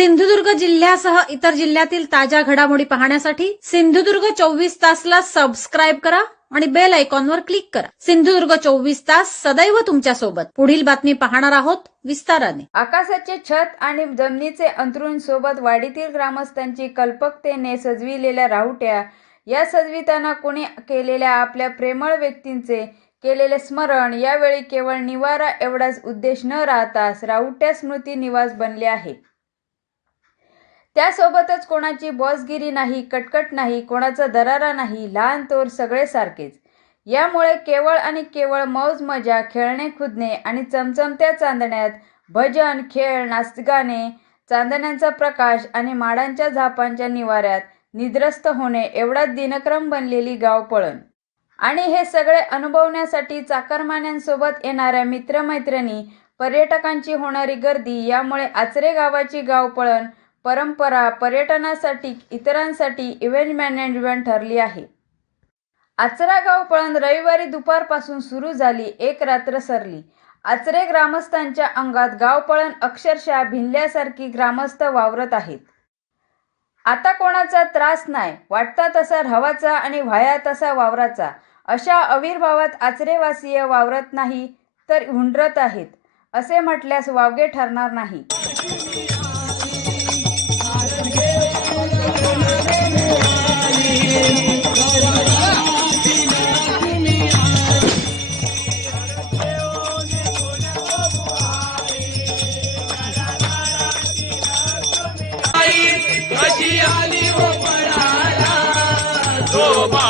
सिंधुदुर्ग जिल्ह्यासह इतर जिल्ह्यातील ताज्या घडामोडी पाहण्यासाठी सिंधुदुर्ग चोवीस तासला सबस्क्राईब करा आणि बेल आयकॉनवर क्लिक करा. सिंधुदुर्ग चोवीस तास सदैव तुमच्यासोबत. पुढील बातमी पाहणार आहोत विस्ताराने. आकाशाचे छत आणि जमिनीचे अंतरुण सोबत वाडीतील ग्रामस्थांची कल्पकतेने सजविलेल्या राहुट्या या सजविताना कोणी केलेल्या आपल्या प्रेमळ व्यक्तींचे केलेले स्मरण यावेळी केवळ निवारा एवढाच उद्देश न राहताच राहुट्या स्मृती निवास बनले आहे. त्यासोबतच कोणाची बॉसगिरी नाही कटकट नाही कोणाचा दरारा नाही लहान तोर सगळे सारखेच. यामुळे केवळ आणि केवळ मौज मजा खेळणे खुदणे आणि चमचमत्या चांदण्यात भजन खेळ नाचगाणे चांदण्यांचा प्रकाश आणि माडांच्या झापांच्या निवाऱ्यात निद्रस्त होणे एवढाच दिनक्रम बनलेली गावपळण आणि हे सगळे अनुभवण्यासाठी चाकरमान्यांसोबत येणाऱ्या मित्रमैत्रिणी पर्यटकांची होणारी गर्दी यामुळे आचरे गावाची गावपळण परंपरा पर्यटनासाठी इतरांसाठी इव्हेंट मॅनेजमेंट ठरली आहे. आचरा गावपळण रविवारी दुपारपासून सुरू झाली एक रात्र सरली. आचरे ग्रामस्थांच्या अंगात गावपळण अक्षरशः भिनल्यासारखी ग्रामस्थ वावरत आहेत. आता कोणाचा त्रास नाही वाटता तसा रवाचा आणि व्हाया तसा वावराचा. अशा आविर्भावात आचरेवासीय वावरत नाही तर हुंडरत आहेत असे म्हटल्यास वावगे ठरणार नाही. तो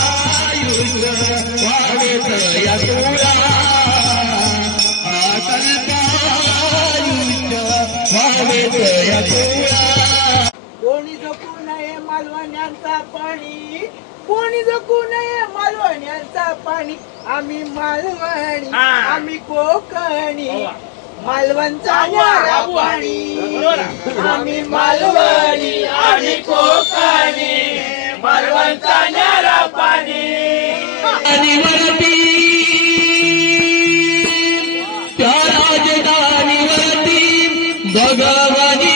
कोणी जगू नये मालवण्यांचा पाणी कोणी जगू नये मालवण्यांचा पाणी. आम्ही मालवणी. आम्ही कोकणी. हो. मालवणचा न्यारा पाणी. आम्ही मालवणी आम्ही कोकणी. मालवणचा न्यारा पाणी. भगवानी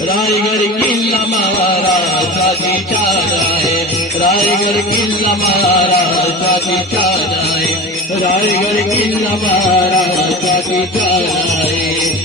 रायगड किल्ला महाराजाची चाल आहे. रायगड किल्ला महाराजाची चाल आहे. रायगड किल्ला महाराजाची चाला आहे.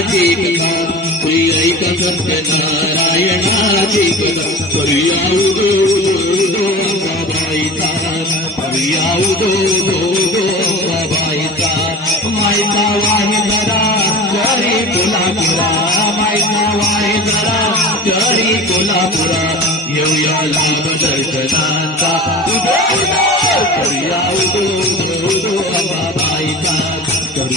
सत्यनारायणाची कथा श्री सत्यनारायणाची कथा करूया उदो उदो उदो करूया उदो कोल्हापुरा कोल्हापुरा येऊया लाभ दर्शनांचा उदो करूया उदो